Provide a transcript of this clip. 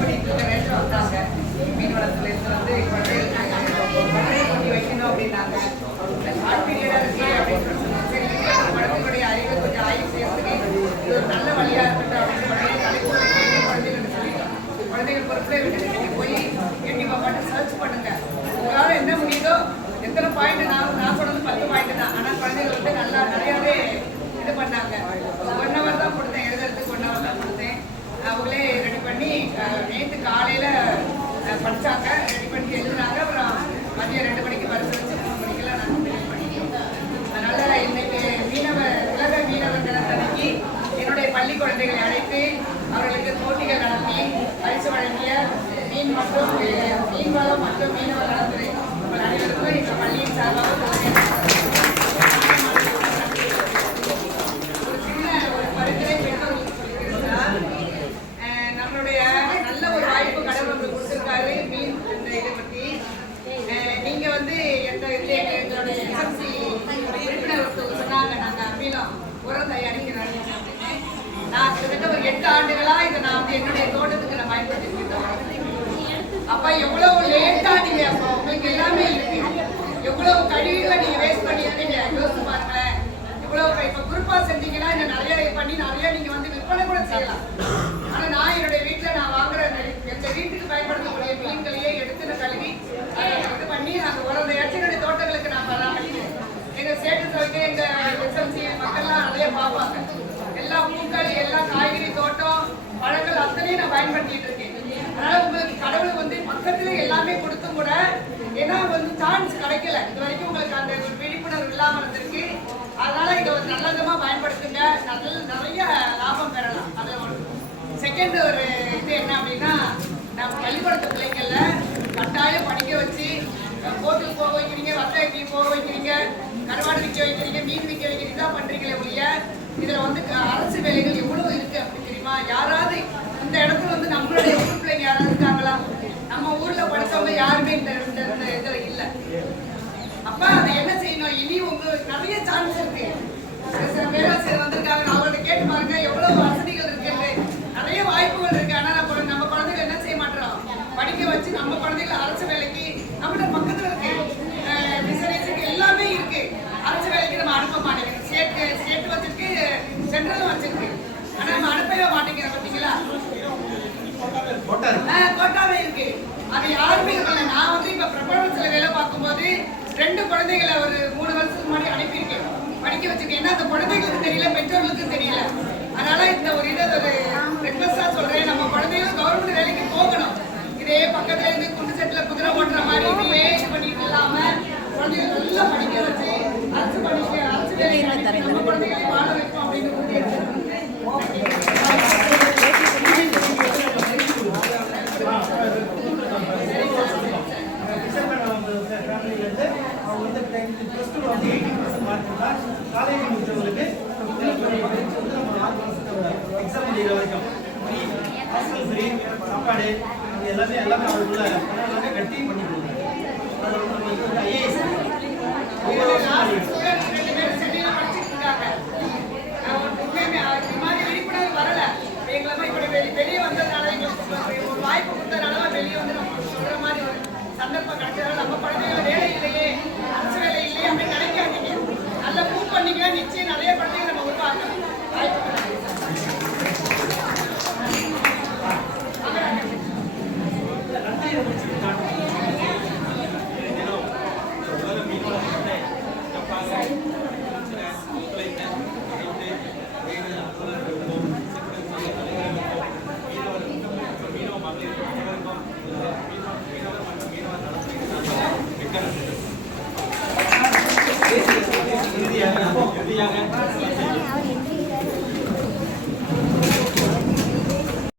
பண்ணிட்டு இருக்க நேரத்தில் வந்தாங்க. மீன் வளத்துலேருந்து வந்து பண்ணி வைக்கணும் அப்படின்னாங்க. ஷார்ட் பீரியடாக இருக்கு அப்படின்னு சொல்லி குழந்தைகளுடைய அறிவை கொஞ்சம் ஆய்வு செய்யறதுக்கு இது ஒரு நல்ல வழியாக இருக்கட்டும் அப்படின்னு சொல்லி தலைப்புகளை குழந்தைகளுக்கு சொல்லிட்டோம். குழந்தைகள் பொறுப்பில் விட்டுட்டு நீங்கள் போய் யூடியூப்பை பார்த்து சர்ச் பண்ணுங்க. உங்களால் என்ன முடியுதோ எத்தனை பாயிண்ட் நான் சொன்னது 10 பாயிண்ட் தான். ஆனால் குழந்தைகள் வந்து நல்லா நிறையாவே இது பண்ணாங்க. 1 hour தான் கொடுத்தேன், எழுதுறதுக்கு 1 hour தான் கொடுத்தேன். அவங்களே ரெடி பண்ணி நேற்று காலையில் படித்தாங்க, ரெடி பண்ணி எழுதுனாங்க. அப்புறம் மதியம் 2 மணிக்கு பரிசு வச்சு 3 மணிக்கெல்லாம் நாங்கள் ஃபினிஷ் பண்ணிட்டோம். அதனால் இன்னைக்கு உலக மீனவர் தினத்தன்னைக்கு என்னுடைய பள்ளி குழந்தைகளை அழைத்து அவர்களுக்கு போட்டிகள் நடத்தி பரிசு வழங்கிய மீன் வளம் மற்றும் மீனவர் நலத்துறை உங்கள் அனைவருக்கும் எங்கள் பள்ளியின் சார்பாக ஒரு சின்ன ஒரு பரிந்துரை பெற்றோர்களுக்கு சொல்லியிருக்கிறார். நம்மளுடைய நல்ல ஒரு வாய்ப்பு கடவுள் உங்களுக்கு கொடுத்துருக்காரு மீன் இந்த இதை பற்றி. நீங்கள் வந்து எங்களுடைய எஸ்எம்சி உறுப்பினர் சொன்னாங்க, நாங்கள் அம்மிலம் உரம் தயாரிக்கிறோம் அப்படின்னு. நான் கிட்டத்தட்ட ஒரு 8 ஆண்டுகளாக இதை நான் வந்து என்னுடைய தோட்டத்துக்கு நான் பயன்படுத்திட்டு அப்போ எவ்வளவு லேட்டா நீங்க அப்போ உங்களுக்கு எல்லாமே இருக்கு, எவ்வளவு கழிவுகளை நீங்க வேஸ்ட் பண்ணிருக்கீங்க யோசிச்சு பாருங்களேன். இவ்வளவு இப்ப குரூப்பா செஞ்சீங்கன்னா இந்த நிறைய பண்ணி நிறைய நீங்க வந்து விற்பனை கூட செய்யலாம். ஆனா நான் என்னுடைய வீட்டுல நான் வாங்குற எங்க வீட்டுக்கு பயன்படுத்தக்கூடிய மீன்களையே எடுத்து கழுவி இது பண்ணி அந்த உரத்தையாச்சும் என்னுடைய தோட்டங்களுக்கு நான் பராமரிக்கிறேன். எங்க சேட்டு துறைக்கு எங்க எஸ்எம்சி மக்கள்லாம் நிறைய பார்ப்பாங்க. எல்லா பூக்கள் எல்லா காய்கறி தோட்டம் பழங்கள் அத்தனையும் நான் பயன்படுத்திட்டு இருக்கேன். அதனால உங்களுக்கு கடவுள் வந்து பக்கத்துல எல்லாமே கொடுத்தும் கூட ஏன்னா வந்து சான்ஸ் கிடைக்கல இது வரைக்கும், உங்களுக்கு அந்த ஒரு விழிப்புணர்வு இல்லாம இருந்திருக்கு. அதனால இதை ஒரு நல்ல விதமா பயன்படுத்துங்க, நிறைய லாபம் பெறலாம். அதுல ஒரு செகண்ட் ஒரு இது என்ன அப்படின்னா, நம்ம பள்ளிக்கூடத்து பிள்ளைங்கள்ல கட்டாயம் படிக்க வச்சு போட்டுக்கு போக வைக்கிறீங்க, வர்த்தகக்கு போக வைக்கிறீங்க, கருவாடு விற்க வைக்கிறீங்க, மீன் விற்க வைக்கிறீங்க, இதான் பண்றீங்களே ஒழிய இதுல வந்து அரசு வேலைகள் எவ்வளவு இருக்கு அப்படின்னு தெரியுமா? யாராவது இந்த இடத்துல வந்து நம்மளுடைய ஊர் பிள்ளைங்க யாராவது இருக்காங்களா? நம்ம ஊர்ல படிச்சவங்க யாருமே இந்த இதுல இல்ல. அப்ப அதை என்ன செய்யணும்? இனி உங்களுக்கு நிறைய சான்ஸ் இருக்கு. சில பேராசிரியர் வந்திருக்காங்க, அவங்கள்ட்ட கேட்டு பாருங்க எவ்வளவு வசதிகள் இருக்கு, நிறைய வாய்ப்புகள் இருக்கு. ஆனா நம்ம குழந்தைகள் என்ன செய்ய மாட்டோம், படிக்க வச்சு நம்ம குழந்தைகளை அரசு வேலைக்கு நம்மகிட்ட பக்கத்துல இருக்கு பிசினஸுக்கு எல்லாமே இருக்கு. அரசு வேலைக்கு நம்ம அனுப்ப மாட்டேங்கிறோம். ஸ்டேட் வச்சிருக்கு, சென்ட்ரலும் வச்சிருக்கு. ஆனா நம்ம அனுப்பவே மாட்டேங்கிறோம். பார்த்தீங்களா, கோட்டாவே இருக்கு. அது யாருமே இல்லை. நான் வந்து இப்ப பிரபலத்துல வேலை பார்க்கும்போது 2 குழந்தைகளை ஒரு 3 வருஷத்துக்கு முன்னாடி அனுப்பியிருக்கேன், படிக்க வச்சிருக்கேன். ஏன்னா அந்த குழந்தைகளுக்கு தெரியல, பெற்றோர்களுக்கு தெரியல. அதனால இந்த ஒரு இதை ஒரு ரெக்வஸ்டா சொல்றேன், நம்ம குழந்தைகளும் கவர்மெண்ட் வேலைக்கு போகணும். இதே பக்கத்துல இருந்து குண்டு செட்டுல குதிரை ஓட்டுற மாதிரி இதையே இது பண்ணிட்டு இல்லாம குழந்தைகள் நல்லா படிக்க வச்சு அரசு வேலைக்கு நம்ம குழந்தைகளை வாழ வைப்போம் அப்படின்னு காலேஜ் முடிச்சவங்களுக்கு எக்ஸாம் முடிகிற வரைக்கும் ஹாஸ்டல் ஃப்ரீ, சாப்பாடு எல்லாமே அவங்களுக்குள்ள எல்லாமே கட்டி பண்ணி கொடுக்குறாங்க. அது வந்து ஐஏஎஸ் வரல. எங்களை வெளியே வந்ததுனால எங்களுக்கு ஒரு வாய்ப்பு கொடுத்ததுனால வெளியே வந்து நம்ம சொல்ற மாதிரி ஒரு சந்தர்ப்பம் கிடைச்சதால நம்ம குழந்தைகள் வேலை இல்லையே, அரசு வேலை இல்லையே அப்படின்னு நினைக்காதீங்க. நல்லா மூவ் பண்ணீங்க, நிச்சயம் நிறைய குழந்தைங்க நம்ம உருவாக்கணும். வாய்ப்பு இறுதியாக